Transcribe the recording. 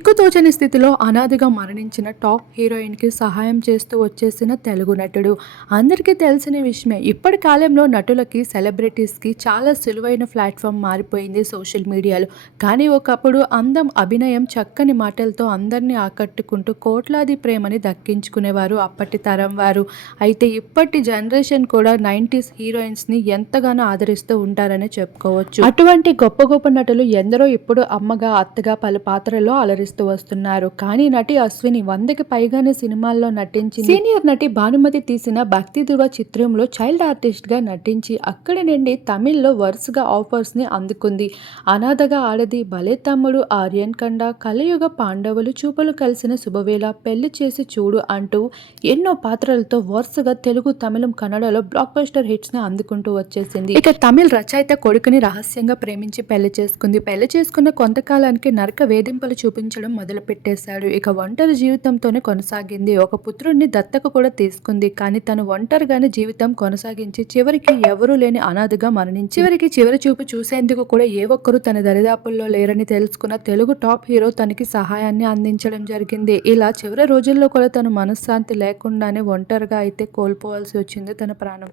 దిక్కుతోచని స్థితిలో అనాదిగా మరణించిన టాప్ హీరోయిన్కి సహాయం చేస్తూ వచ్చేసిన తెలుగు నటుడు. అందరికీ తెలిసిన విషయమే ఇప్పటి కాలంలో నటులకి సెలబ్రిటీస్కి చాలా సులువైన ప్లాట్ఫామ్ మారిపోయింది సోషల్ మీడియాలో. కానీ ఒకప్పుడు అందం అభినయం చక్కని మాటలతో అందరినీ ఆకట్టుకుంటూ కోట్లాది ప్రేమని దక్కించుకునేవారు అప్పటి తరం వారు. అయితే ఇప్పటి జనరేషన్ కూడా నైంటీస్ హీరోయిన్స్ని ఎంతగానో ఆదరిస్తూ ఉంటారని చెప్పుకోవచ్చు. అటువంటి గొప్ప గొప్ప నటులు ఎందరో ఇప్పుడు అమ్మగా అత్తగా పలు పాత్రల్లో నటిస్తూ వస్తున్నారు. కానీ నటి అశ్విని వందకి పైగానే సినిమాల్లో నటించి సీనియర్ నటి భానుమతి తీసిన భక్తి ధృవ చిత్రంలో చైల్డ్ ఆర్టిస్ట్గా నటించి అక్కడి నుండి తమిళ్ళో వరుసగా ఆఫర్స్ని అందుకుంది. అనాథగా ఆడది భలే తమ్ముడు ఆర్యన్ కండ కలయుగ పాండవులు చూపులు కలిసిన శుభవేళ పెళ్ళి చేసి చూడు అంటూ ఎన్నో పాత్రలతో వరుసగా తెలుగు తమిళం కన్నడలో బ్లాక్ బస్టర్ హిట్స్ని అందుకుంటూ వచ్చేసింది. ఇక తమిళ రచయిత కొడుకుని రహస్యంగా ప్రేమించి పెళ్ళి చేసుకుంది. పెళ్ళి చేసుకున్న కొంతకాలానికి నరక వేధింపులు చూపించడం పోషించడం మొదలుపెట్టేశాడు. ఇక ఒంటరి జీవితంతోనే కొనసాగింది. ఒక పుత్రుడిని దత్తకు కూడా తీసుకుంది. కానీ తను ఒంటరిగానే జీవితం కొనసాగించి చివరికి ఎవరూ లేని అనాథగా మరణించి చివరికి చివరి చూపు చూసేందుకు కూడా ఏ ఒక్కరూ తన దరిదాపుల్లో లేరని తెలుసుకున్న తెలుగు టాప్ హీరో తనకి సహాయాన్ని అందించడం జరిగింది. ఇలా చివరి రోజుల్లో కూడా తను మనశ్శాంతి లేకుండానే ఒంటరిగా అయితే కోల్పోవాల్సి వచ్చింది తన ప్రాణం.